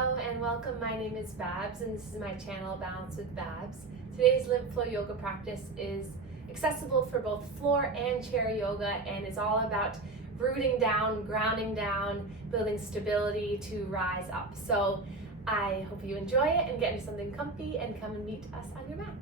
Hello and welcome. My name is Babz and this is my channel, Balance with Babz. Today's Lymph Flow yoga practice is accessible for both floor and chair yoga and is all about rooting down, grounding down, building stability to rise up. So I hope you enjoy it and get into something comfy and come and meet us on your mat.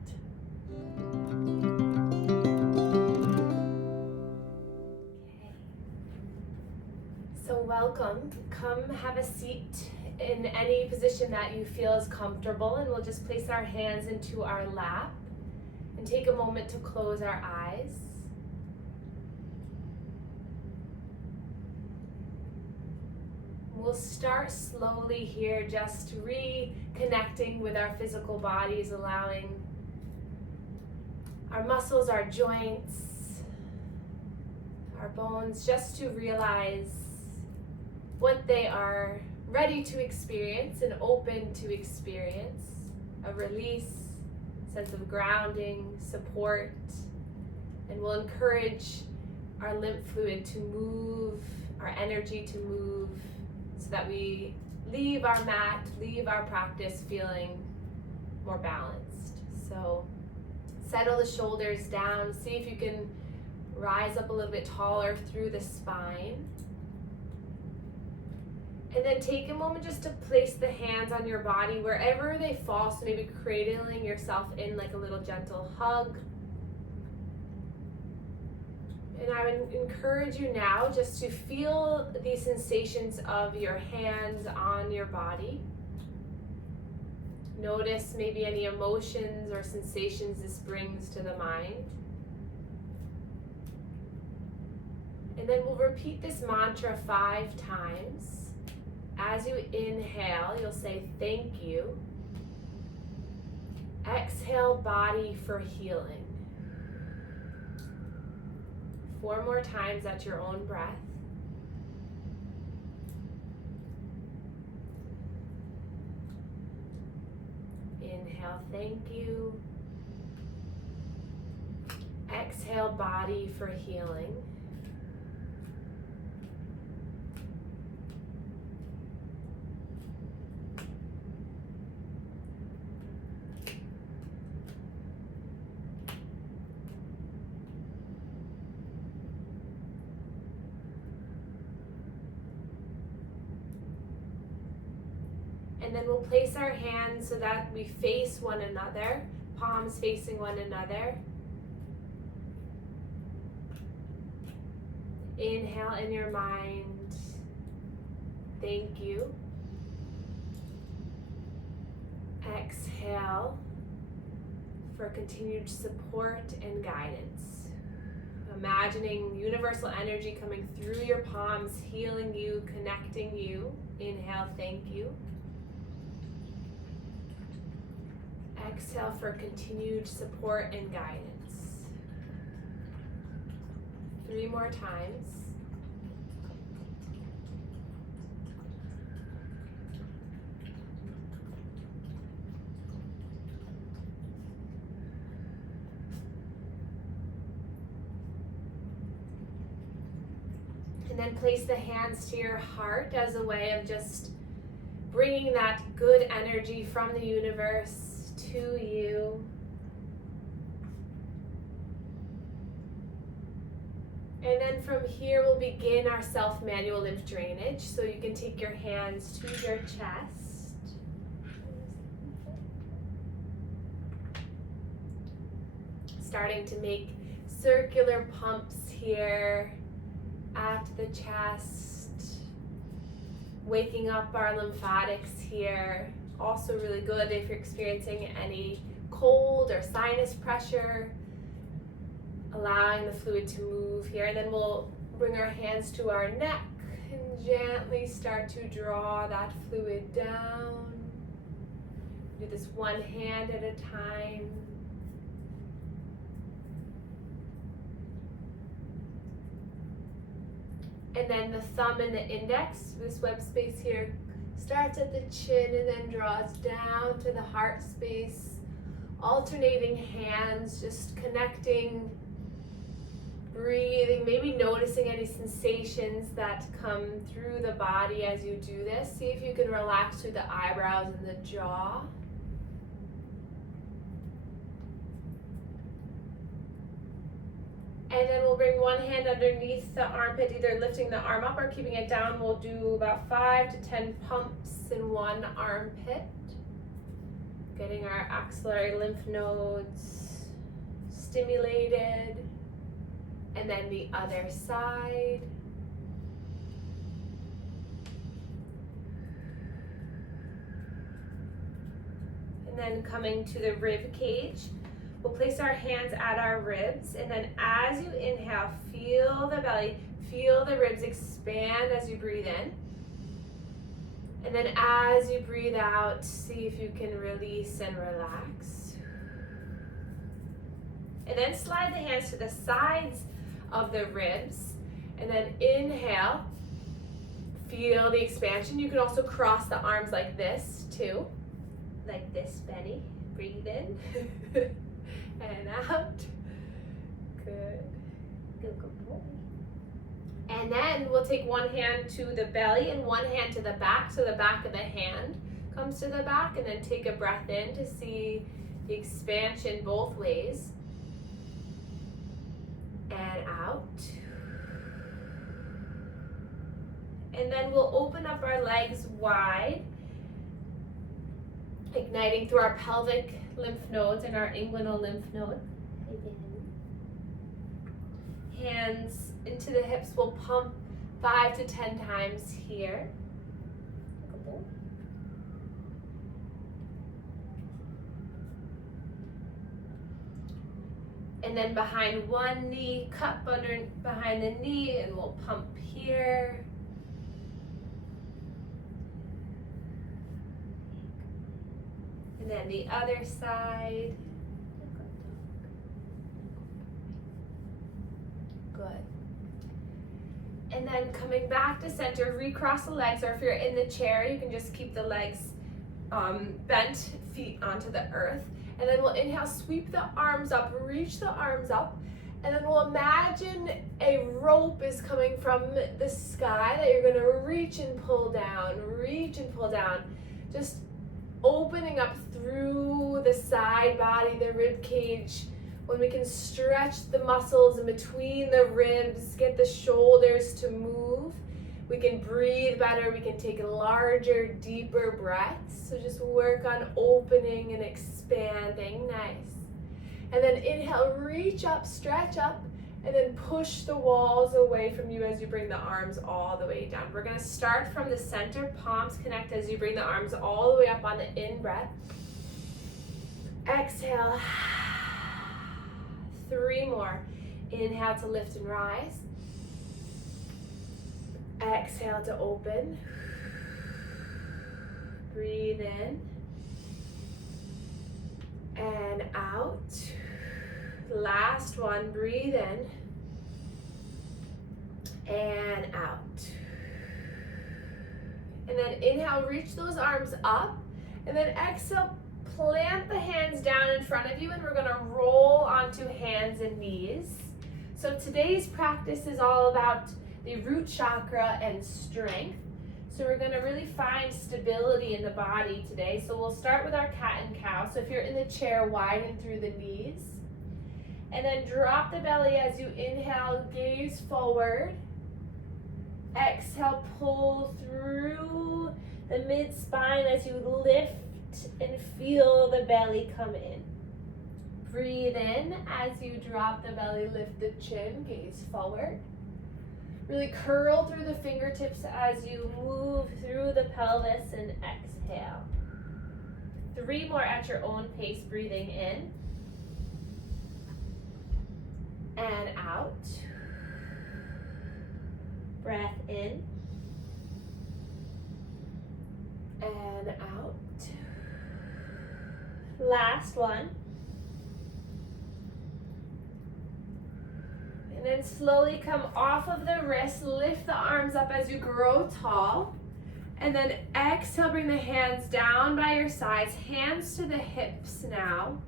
So welcome. Come have a seat in any position that you feel is comfortable, and we'll just place our hands into our lap and take a moment to close our eyes. We'll start slowly here, just reconnecting with our physical bodies, allowing our muscles, our joints, our bones just to realize what they are ready to experience and open to experience. A release, sense of grounding, support, and we'll encourage our lymph fluid to move, our energy to move, so that we leave our mat, leave our practice feeling more balanced. So settle the shoulders down, see if you can rise up a little bit taller through the spine. And then take a moment just to place the hands on your body wherever they fall, so maybe cradling yourself in like a little gentle hug. And I would encourage you now just to feel the sensations of your hands on your body. Notice maybe any emotions or sensations this brings to the mind. And then we'll repeat this mantra 5 times. As you inhale, you'll say thank you. Exhale, body for healing. 4 more times at your own breath. Inhale, thank you. Exhale, body for healing. And then we'll place our hands so that we face one another, palms facing one another. Inhale in your mind, thank you. Exhale for continued support and guidance. Imagining universal energy coming through your palms, healing you, connecting you. Inhale, thank you. Exhale for continued support and guidance. 3 more times. And then place the hands to your heart as a way of just bringing that good energy from the universe to you. And then from here we'll begin our self-manual lymph drainage. So you can take your hands to your chest. Starting to make circular pumps here at the chest. Waking up our lymphatics here. Also really good if you're experiencing any cold or sinus pressure, allowing the fluid to move here. And then we'll bring our hands to our neck and gently start to draw that fluid down. Do this one hand at a time. And then the thumb and the index, this web space here, starts at the chin and then draws down to the heart space. Alternating hands, just connecting Breathing, maybe noticing any sensations that come through the body as you do this. See if you can relax through the eyebrows and the jaw. And then we'll bring one hand underneath the armpit, either lifting the arm up or keeping it down. We'll do about 5 to 10 pumps in one armpit. Getting our axillary lymph nodes stimulated. And then the other side. And then coming to the rib cage. We'll place our hands at our ribs, and then as you inhale, feel the belly, feel the ribs expand as you breathe in. And then as you breathe out, see if you can release and relax. And then slide the hands to the sides of the ribs, and then inhale, feel the expansion. You can also cross the arms like this too, like this, Benny. Breathe in. And out. Good. Good boy. And then we'll take one hand to the belly and one hand to the back. So the back of the hand comes to the back, and then take a breath in to see the expansion both ways. And out. And then we'll open up our legs wide, igniting through our pelvic lymph nodes and our inguinal lymph node. Hands into the hips. We'll pump 5 to 10 times here. And then behind one knee, cup under behind the knee, and we'll pump here. And then the other side. Good. And then coming back to center, recross the legs, or if you're in the chair, you can just keep the legs bent, feet onto the earth. And then we'll inhale, sweep the arms up, reach the arms up, and then we'll imagine a rope is coming from the sky that you're gonna reach and pull down, just opening up through the side body, the rib cage. When we can stretch the muscles in between the ribs, get the shoulders to move, we can breathe better, we can take larger, deeper breaths. So just work on opening and expanding, nice. And then inhale, reach up, stretch up, and then push the walls away from you as you bring the arms all the way down. We're gonna start from the center, palms connect as you bring the arms all the way up on the in breath. Exhale, 3 more. Inhale to lift and rise. Exhale to open. Breathe in and out. Last one, breathe in and out. And then inhale, reach those arms up, and then exhale, plant the hands down in front of you, and we're gonna roll onto hands and knees. So today's practice is all about the root chakra and strength. So we're gonna really find stability in the body today. So we'll start with our cat and cow. So if you're in the chair, widen through the knees. And then drop the belly as you inhale, gaze forward. Exhale, pull through the mid-spine as you lift and feel the belly come in. Breathe in as you drop the belly, lift the chin, gaze forward. Really curl through the fingertips as you move through the pelvis and exhale. 3 more at your own pace, breathing in and out. Breath in and out. Last one. And then slowly come off of the wrist, lift the arms up as you grow tall. And then exhale, bring the hands down by your sides, hands to the hips now.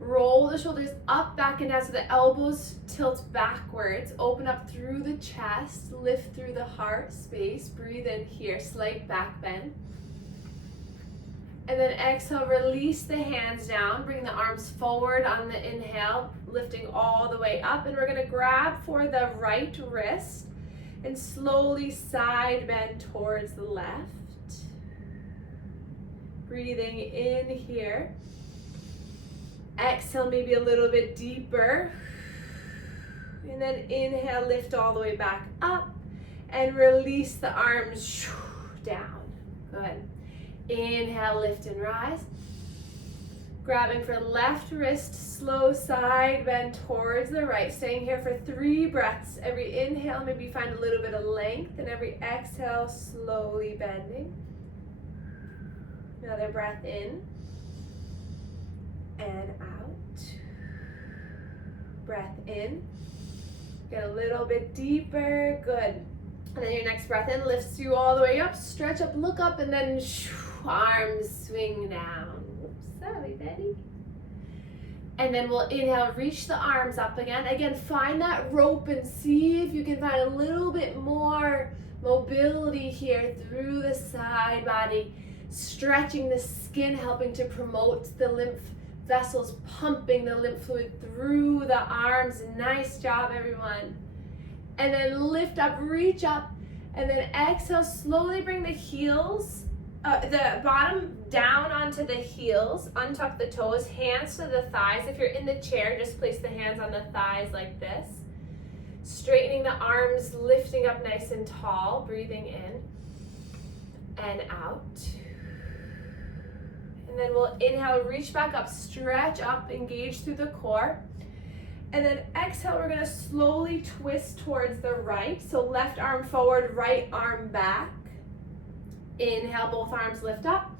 Roll the shoulders up, back, and down so the elbows tilt backwards. Open up through the chest, lift through the heart space. Breathe in here, slight back bend. And then exhale, release the hands down. Bring the arms forward on the inhale, lifting all the way up. And we're gonna grab for the right wrist and slowly side bend towards the left. Breathing in here. Exhale, maybe a little bit deeper. And then inhale, lift all the way back up. And release the arms down. Good. Inhale, lift and rise. Grabbing for left wrist, slow side bend towards the right. Staying here for 3 breaths. Every inhale, maybe find a little bit of length. And every exhale, slowly bending. Another breath in. And out. Breath in. Get a little bit deeper. Good. And then your next breath in lifts you all the way up. Stretch up, look up, and then arms swing down. Oops, sorry, Betty. And then we'll inhale, reach the arms up again. Again, find that rope and see if you can find a little bit more mobility here through the side body. Stretching the skin, helping to promote the lymph vessels, pumping the lymph fluid through the arms. Nice job, everyone. And then lift up, reach up, and then exhale, slowly bring the heels, the bottom down onto the heels, untuck the toes, hands to the thighs. If you're in the chair, just place the hands on the thighs like this. Straightening the arms, lifting up nice and tall, breathing in and out. And then we'll inhale, reach back up, stretch up, engage through the core. And then exhale, we're gonna slowly twist towards the right. So left arm forward, right arm back. Inhale, both arms lift up.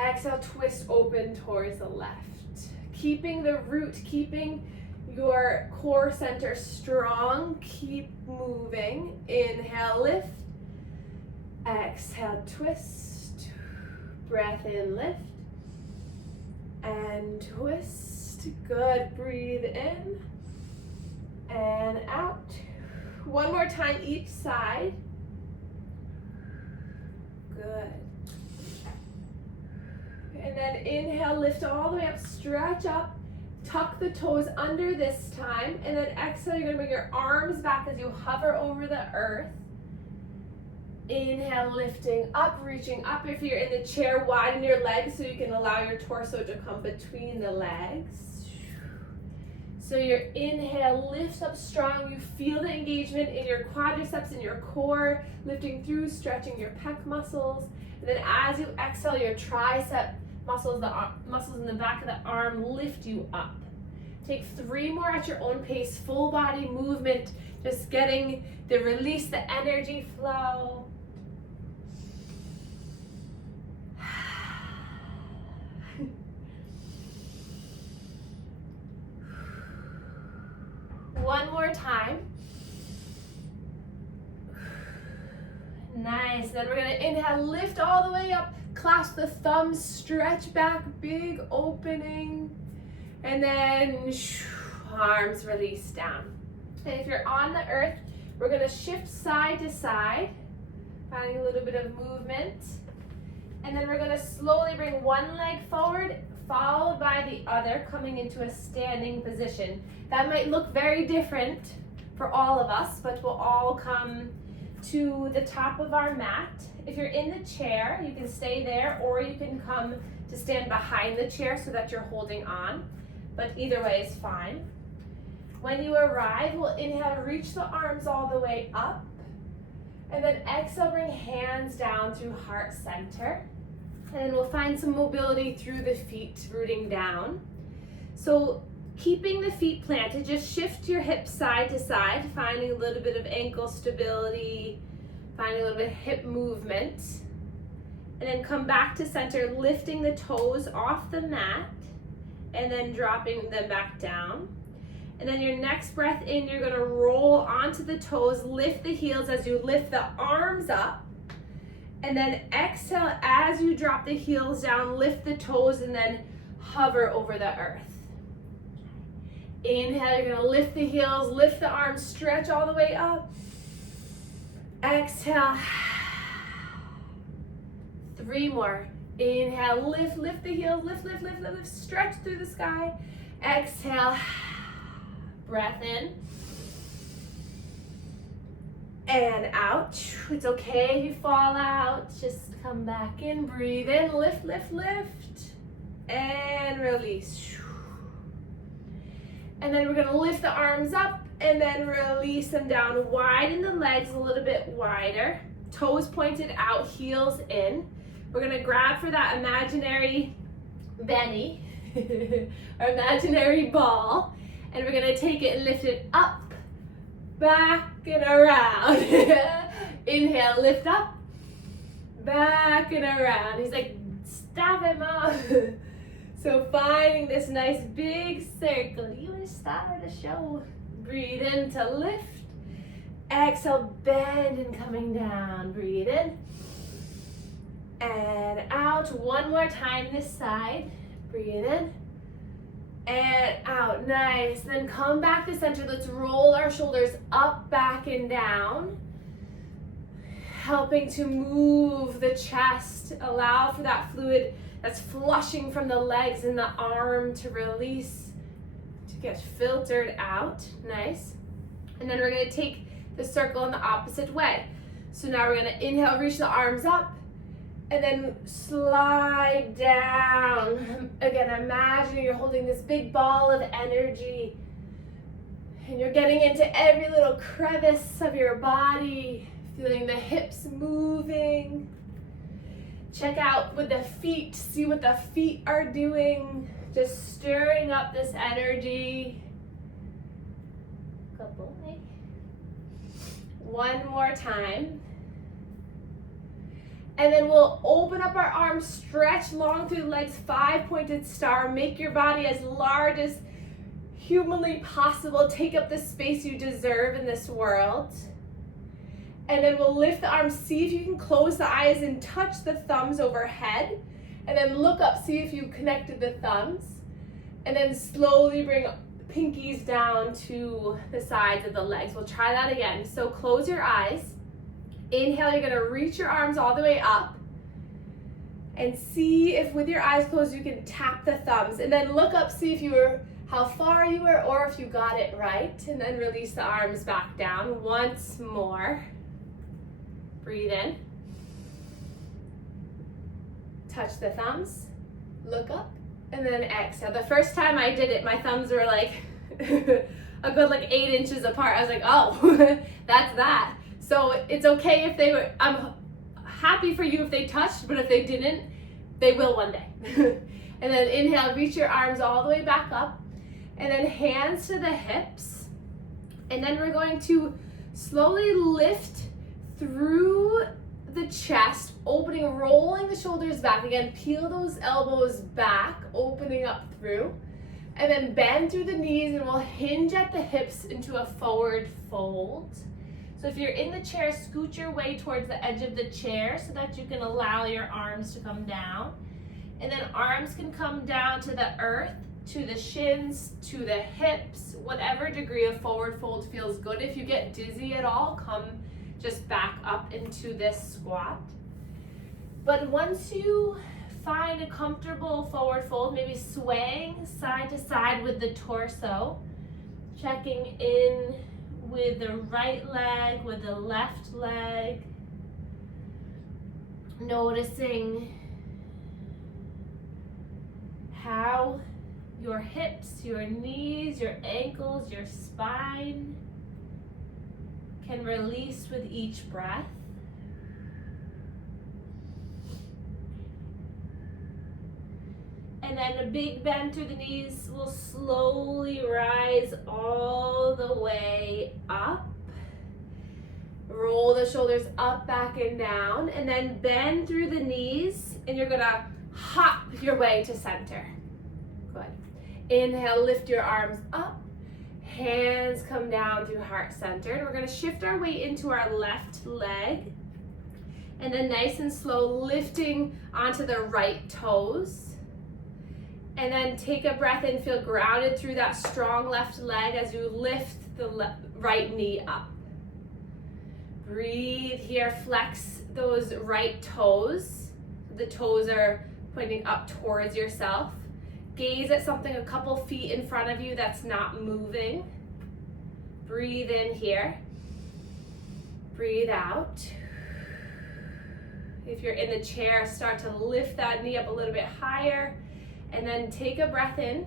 Exhale, twist open towards the left. Keeping the root, keeping your core center strong. Keep moving. Inhale, lift. Exhale, twist. Breath in, lift. And twist. Good. Breathe in and out. One more time each side. Good. And then inhale, lift all the way up, stretch up, tuck the toes under this time, and then exhale, you're gonna bring your arms back as you hover over the earth. Inhale, lifting up, reaching up. If you're in the chair, widen your legs so you can allow your torso to come between the legs. So your inhale lifts up strong. You feel the engagement in your quadriceps, in your core, lifting through, stretching your pec muscles. And then as you exhale, your tricep muscles, the muscles in the back of the arm lift you up. Take 3 more at your own pace, full body movement, just getting the release, the energy flow. One more time. Nice. Then we're going to inhale, lift all the way up, clasp the thumbs, stretch back, big opening, and then arms release down. And if you're on the earth, we're going to shift side to side, finding a little bit of movement. And then we're going to slowly bring one leg forward, followed by the other, coming into a standing position. That might look very different for all of us, but we'll all come to the top of our mat. If you're in the chair, you can stay there, or you can come to stand behind the chair so that you're holding on, but either way is fine. When you arrive, we'll inhale, reach the arms all the way up, and then exhale, bring hands down through heart center. And then we'll find some mobility through the feet, rooting down. So keeping the feet planted, just shift your hips side to side, finding a little bit of ankle stability, finding a little bit of hip movement. And then come back to center, lifting the toes off the mat, and then dropping them back down. And then your next breath in, you're gonna roll onto the toes, lift the heels as you lift the arms up. And then exhale as you drop the heels down, lift the toes, and then hover over the earth. Inhale, you're gonna lift the heels, lift the arms, stretch all the way up. Exhale. 3 more. Inhale, lift the heels, lift, stretch through the sky. Exhale, breath in. And out. It's okay if you fall out. Just come back in, breathe in, lift. And release. And then we're gonna lift the arms up and then release them down. Widen the legs a little bit wider. Toes pointed out, heels in. We're gonna grab for that imaginary Benny, or imaginary ball, and we're gonna take it and lift it up, back and around. Inhale, lift up, back and around. He's like, stop it, Mom. So finding this nice big circle. You want to start the show. Breathe in to lift. Exhale, bend and coming down. Breathe in. And out. One more time this side. Breathe in. And out. Nice. Then come back to center. Let's roll our shoulders up, back, and down. Helping to move the chest. Allow for that fluid that's flushing from the legs and the arm to release, to get filtered out. Nice. And then we're going to take the circle in the opposite way. So now we're going to inhale, reach the arms up, and then slide down. Again, imagine you're holding this big ball of energy, and you're getting into every little crevice of your body, feeling the hips moving. Check out with the feet, see what the feet are doing, just stirring up this energy. Couple, right? One more time. And then we'll open up our arms, stretch long through the legs, 5-pointed star. Make your body as large as humanly possible. Take up the space you deserve in this world. And then we'll lift the arms, see if you can close the eyes and touch the thumbs overhead. And then look up, see if you connected the thumbs. And then slowly bring pinkies down to the sides of the legs. We'll try that again. So close your eyes. Inhale, you're gonna reach your arms all the way up. And see if with your eyes closed you can tap the thumbs. And then look up, see if you were, how far you were, or if you got it right. And then release the arms back down once more. Breathe in. Touch the thumbs. Look up. And then exhale. The first time I did it, my thumbs were like a good 8 inches apart. I was like, oh, that's that. So it's okay if they were, I'm happy for you if they touched, but if they didn't, they will one day. And then inhale, reach your arms all the way back up. And then hands to the hips. And then we're going to slowly lift through the chest, opening, rolling the shoulders back. Again, peel those elbows back, opening up through. And then bend through the knees and we'll hinge at the hips into a forward fold. So if you're in the chair, scoot your way towards the edge of the chair so that you can allow your arms to come down. And then arms can come down to the earth, to the shins, to the hips, whatever degree of forward fold feels good. If you get dizzy at all, come just back up into this squat. But once you find a comfortable forward fold, maybe swaying side to side with the torso, checking in with the right leg, with the left leg, noticing how your hips, your knees, your ankles, your spine can release with each breath. And then a big bend through the knees will slowly rise all the way up. Roll the shoulders up, back, and down. And then bend through the knees, and you're gonna hop your way to center. Good. Inhale, lift your arms up. Hands come down through heart center. And we're gonna shift our weight into our left leg. And then nice and slow, lifting onto the right toes. And then take a breath in, feel grounded through that strong left leg as you lift the right knee up. Breathe here, flex those right toes. The toes are pointing up towards yourself. Gaze at something a couple feet in front of you that's not moving. Breathe in here. Breathe out. If you're in the chair, start to lift that knee up a little bit higher. And then take a breath in.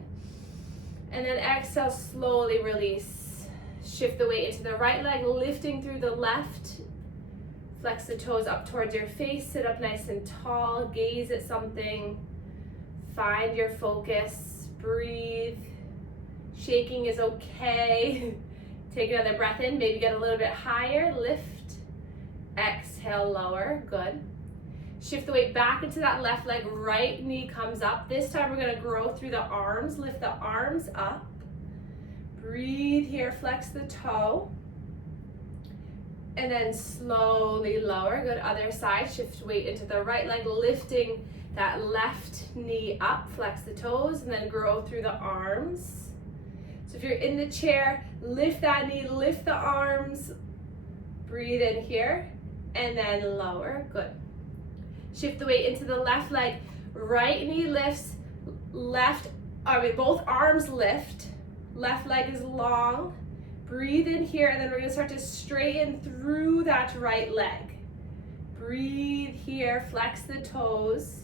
And then exhale, slowly release. Shift the weight into the right leg, lifting through the left. Flex the toes up towards your face. Sit up nice and tall. Gaze at something. Find your focus. Breathe. Shaking is okay. Take another breath in. Maybe get a little bit higher. Lift. Exhale, lower. Good. Shift the weight back into that left leg. Right knee comes up. This time we're going to grow through the arms. Lift the arms up. Breathe here. Flex the toe. And then slowly lower. Good. Other side. Shift weight into the right leg. Lifting that left knee up. Flex the toes. And then grow through the arms. So if you're in the chair, lift that knee. Lift the arms. Breathe in here. And then lower. Good. Shift the weight into the left leg. Right knee lifts. Both arms lift. Left leg is long. Breathe in here, and then we're going to start to straighten through that right leg. Breathe here, flex the toes,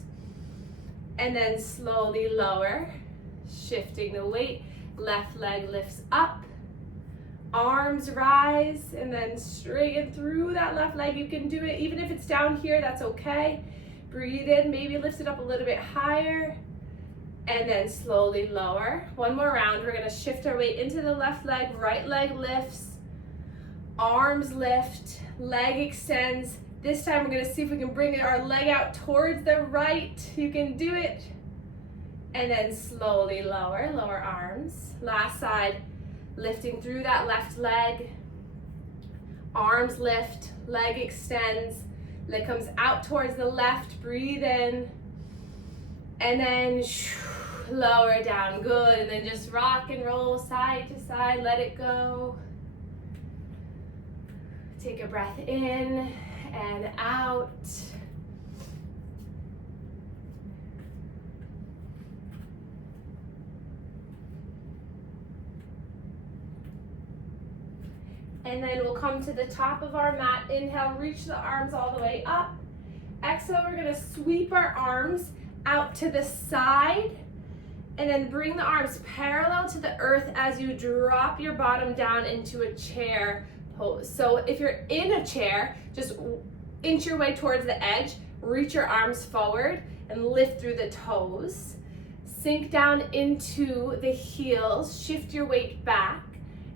and then slowly lower. Shifting the weight. Left leg lifts up. Arms rise, and then straighten through that left leg. You can do it even if it's down here, that's okay. Breathe in, maybe lift it up a little bit higher, and then slowly lower. One more round. We're going to shift our weight into the left leg. Right leg lifts. Arms lift. Leg extends. This time we're going to see if we can bring our leg out towards the right. You can do it. And then slowly lower. Lower arms. Last side. Lifting through that left leg. Arms lift. Leg extends. Leg comes out towards the left. Breathe in. And then lower down. Good. And then just rock and roll side to side. Let it go. Take a breath in and out. And then we'll come to the top of our mat. Inhale, reach the arms all the way up. Exhale, we're going to sweep our arms out to the side. And then bring the arms parallel to the earth as you drop your bottom down into a chair pose. So if you're in a chair, just inch your way towards the edge. Reach your arms forward and lift through the toes. Sink down into the heels. Shift your weight back.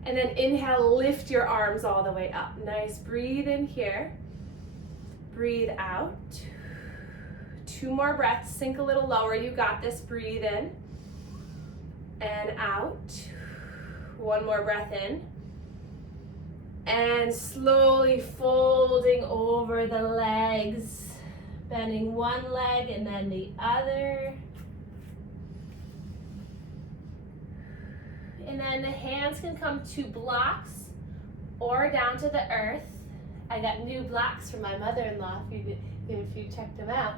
And then inhale, lift your arms all the way up. Nice. Breathe in here. Breathe out. 2 more breaths. Sink a little lower. You got this. Breathe in and out. 1 more breath in. And slowly folding over the legs. Bending one leg and then the other. And then the hands can come to blocks or down to the earth. I got new blocks from my mother-in-law, if you checked them out.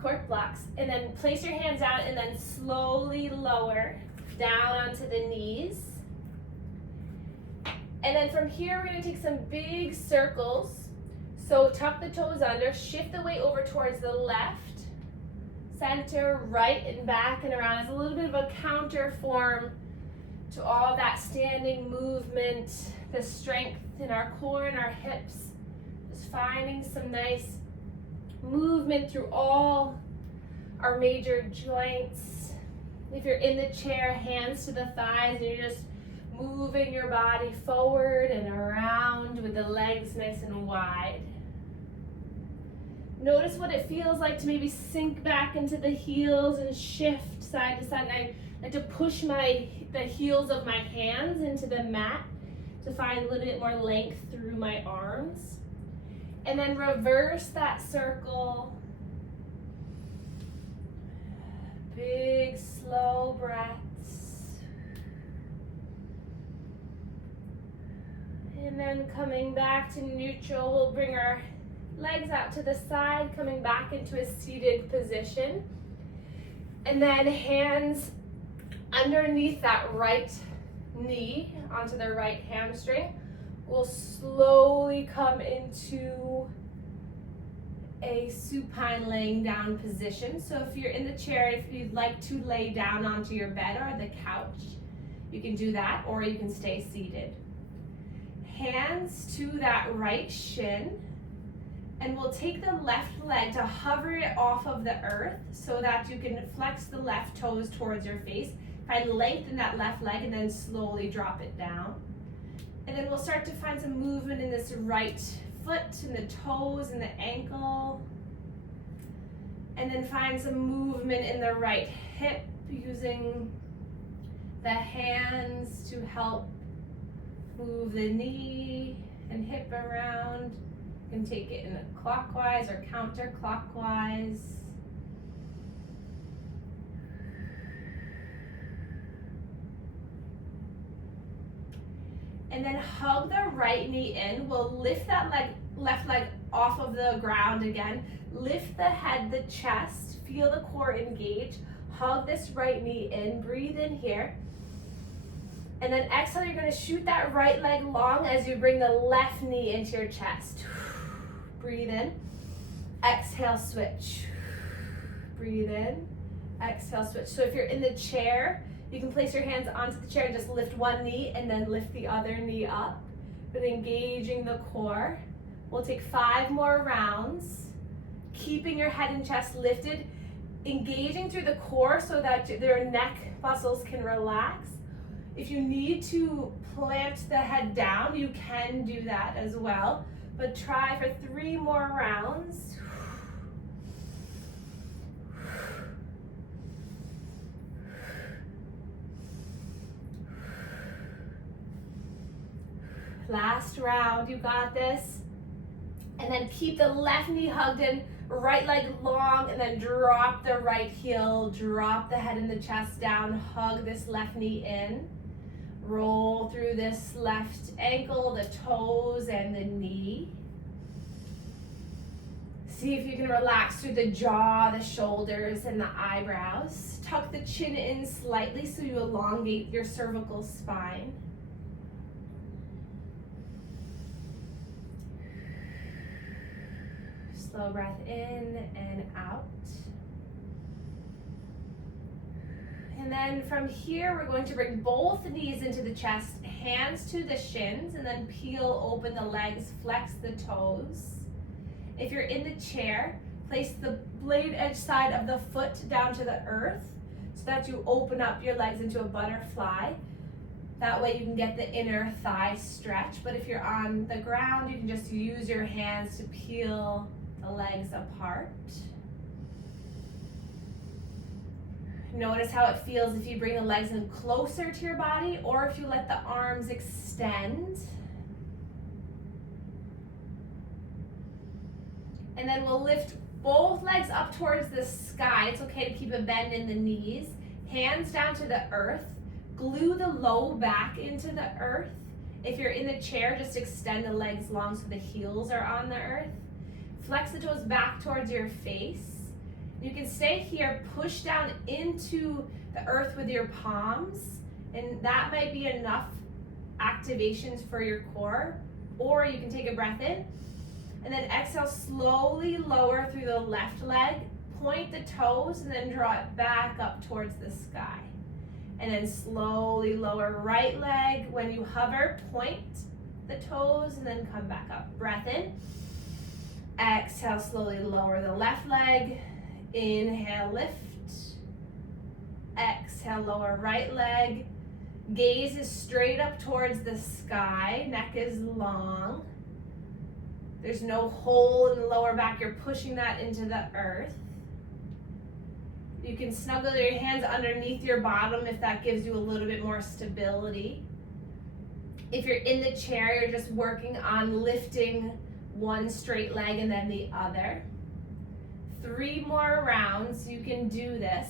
Cork blocks. And then place your hands down and then slowly lower down onto the knees. And then from here, we're going to take some big circles. So tuck the toes under, shift the weight over towards the left, center, right, and back and around. It's a little bit of a counter form to all that standing movement, the strength in our core and our hips. Just finding some nice movement through all our major joints. If you're in the chair, hands to the thighs, and you're just moving your body forward and around with the legs nice and wide. Notice what it feels like to maybe sink back into the heels and shift side to side. I like to push the heels of my hands into the mat to find a little bit more length through my arms. And then reverse that circle. Big big slow breaths. And then coming back to neutral, we'll bring our legs out to the side, coming back into a seated position. And then hands underneath that right knee onto the right hamstring. We'll slowly come into a supine laying down position. So if you're in the chair, if you'd like to lay down onto your bed or the couch, you can do that, or you can stay seated. Hands to that right shin, and we'll take the left leg to hover it off of the earth so that you can flex the left toes towards your face. Find length in that left leg and then slowly drop it down. And then we'll start to find some movement in this right foot and the toes and the ankle. And then find some movement in the right hip using the hands to help move the knee and hip around. You can take it in clockwise or counterclockwise. And then hug the right knee in. We'll lift that left leg off of the ground again. Lift the head, the chest, feel the core engage. Hug this right knee in, breathe in here. And then exhale, you're gonna shoot that right leg long as you bring the left knee into your chest. Breathe in, exhale, switch. Breathe in, exhale, switch. So if you're in the chair, you can place your hands onto the chair and just lift one knee and then lift the other knee up. But engaging the core. We'll take 5 more rounds, keeping your head and chest lifted, engaging through the core so that your neck muscles can relax. If you need to plant the head down, you can do that as well. But try for 3 more rounds. Last round, you got this. And then keep the left knee hugged in, right leg long, and then drop the right heel, drop the head and the chest down, hug this left knee in. Roll through this left ankle, the toes, and the knee. See if you can relax through the jaw, the shoulders, and the eyebrows. Tuck the chin in slightly so you elongate your cervical spine. Slow breath in and out. And then from here, we're going to bring both knees into the chest, hands to the shins, and then peel open the legs, flex the toes. If you're in the chair, place the blade edge side of the foot down to the earth so that you open up your legs into a butterfly. That way you can get the inner thigh stretch. But if you're on the ground, you can just use your hands to peel the legs apart. Notice how it feels if you bring the legs in closer to your body or if you let the arms extend. And then we'll lift both legs up towards the sky. It's okay to keep a bend in the knees. Hands down to the earth. Glue the low back into the earth. If you're in the chair, just extend the legs long so the heels are on the earth. Flex the toes back towards your face. You can stay here, push down into the earth with your palms, and that might be enough activations for your core. Or you can take a breath in, and then exhale, slowly lower through the left leg, point the toes, and then draw it back up towards the sky. And then slowly lower right leg. When you hover, point the toes, and then come back up. Breath in. Exhale, slowly lower the left leg. Inhale, lift. Exhale, lower right leg. Gaze is straight up towards the sky. Neck is long. There's no hole in the lower back. You're pushing that into the earth. You can snuggle your hands underneath your bottom if that gives you a little bit more stability. If you're in the chair, you're just working on lifting one straight leg and then the other. 3 more rounds. You can do this.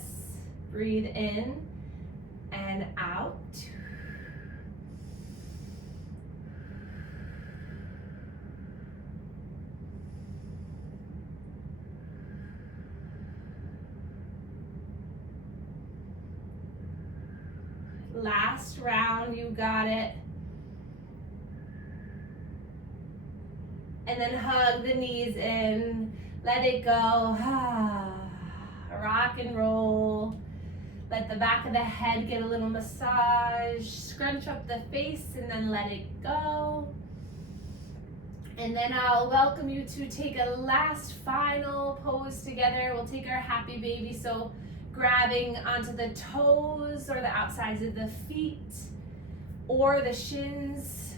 Breathe in and out. Last round, you got it. And then hug the knees in, let it go. Rock and roll. Let the back of the head get a little massage. Scrunch up the face and then let it go. And then I'll welcome you to take a last final pose together. We'll take our happy baby. So grabbing onto the toes or the outsides of the feet or the shins.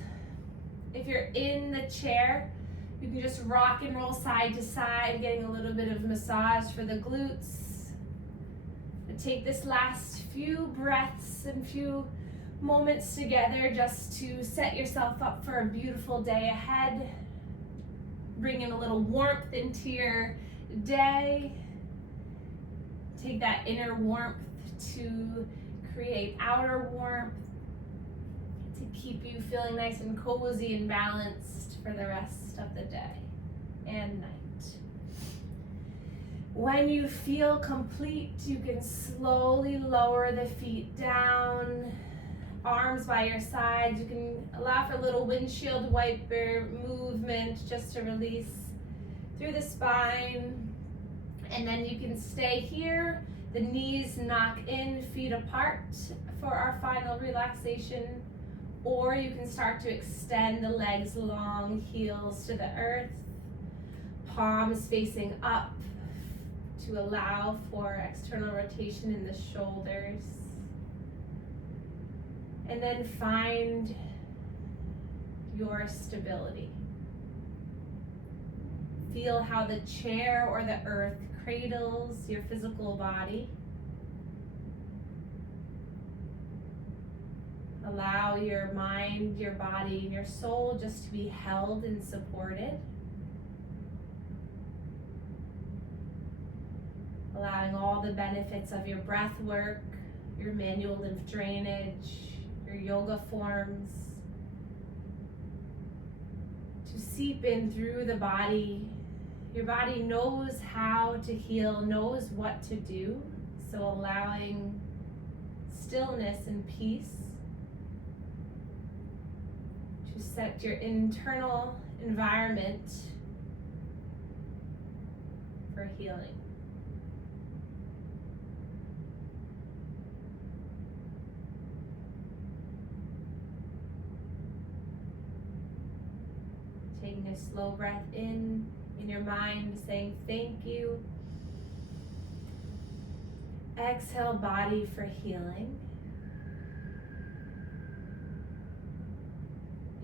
If you're in the chair, you can just rock and roll side to side, getting a little bit of massage for the glutes. And take this last few breaths and few moments together just to set yourself up for a beautiful day ahead. Bring in a little warmth into your day. Take that inner warmth to create outer warmth, to keep you feeling nice and cozy and balanced for the rest of the day and night. When you feel complete, you can slowly lower the feet down, arms by your sides. You can allow for a little windshield wiper movement just to release through the spine. And then you can stay here, the knees knock in, feet apart for our final relaxation. Or you can start to extend the legs long, heels to the earth, palms facing up to allow for external rotation in the shoulders. And then find your stability. Feel how the chair or the earth cradles your physical body. Allow your mind, your body, and your soul just to be held and supported. Allowing all the benefits of your breath work, your manual lymph drainage, your yoga forms to seep in through the body. Your body knows how to heal, knows what to do. So allowing stillness and peace to set your internal environment for healing. Taking a slow breath in your mind, saying thank you. Exhale, body, for healing.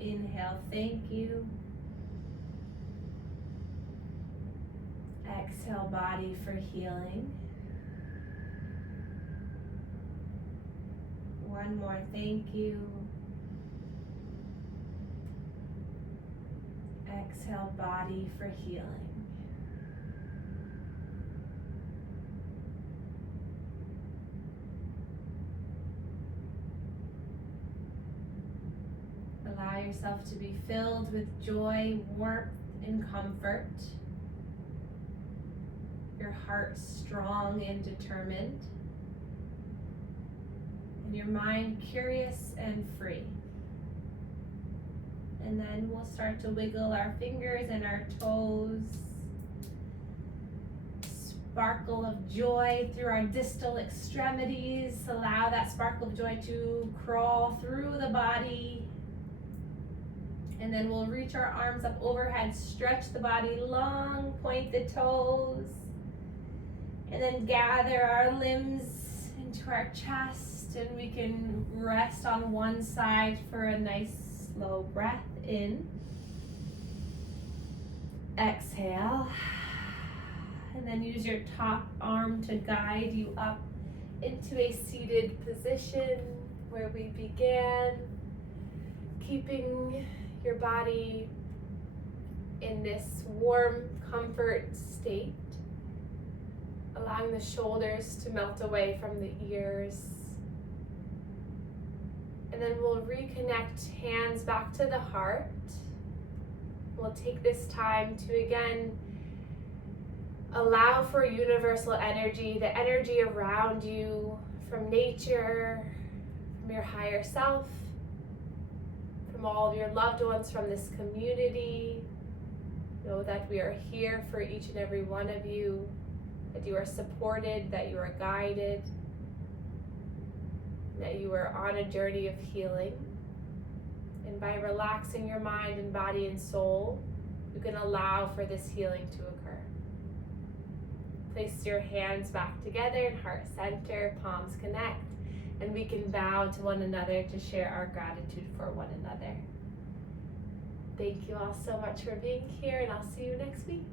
Inhale, thank you. Exhale, body, for healing. One more, thank you. Exhale, body, for healing. Allow yourself to be filled with joy, warmth, and comfort. Your heart strong and determined. And your mind curious and free. And then we'll start to wiggle our fingers and our toes. Sparkle of joy through our distal extremities. Allow that sparkle of joy to crawl through the body. And then we'll reach our arms up overhead, stretch the body long, point the toes. And then gather our limbs into our chest, and we can rest on one side for a nice slow breath in. Exhale. And then use your top arm to guide you up into a seated position where we began, keeping your body in this warm comfort state. allowing the shoulders to melt away from the ears. And then we'll reconnect hands back to the heart. We'll take this time to again allow for universal energy, the energy around you, from nature, from your higher self, from all of your loved ones, from this community. Know that we are here for each and every one of you, that you are supported, that you are guided, that you are on a journey of healing. And by relaxing your mind and body and soul, you can allow for this healing to occur. Place your hands back together in heart center, palms connect, and we can bow to one another to share our gratitude for one another. Thank you all so much for being here, and I'll see you next week.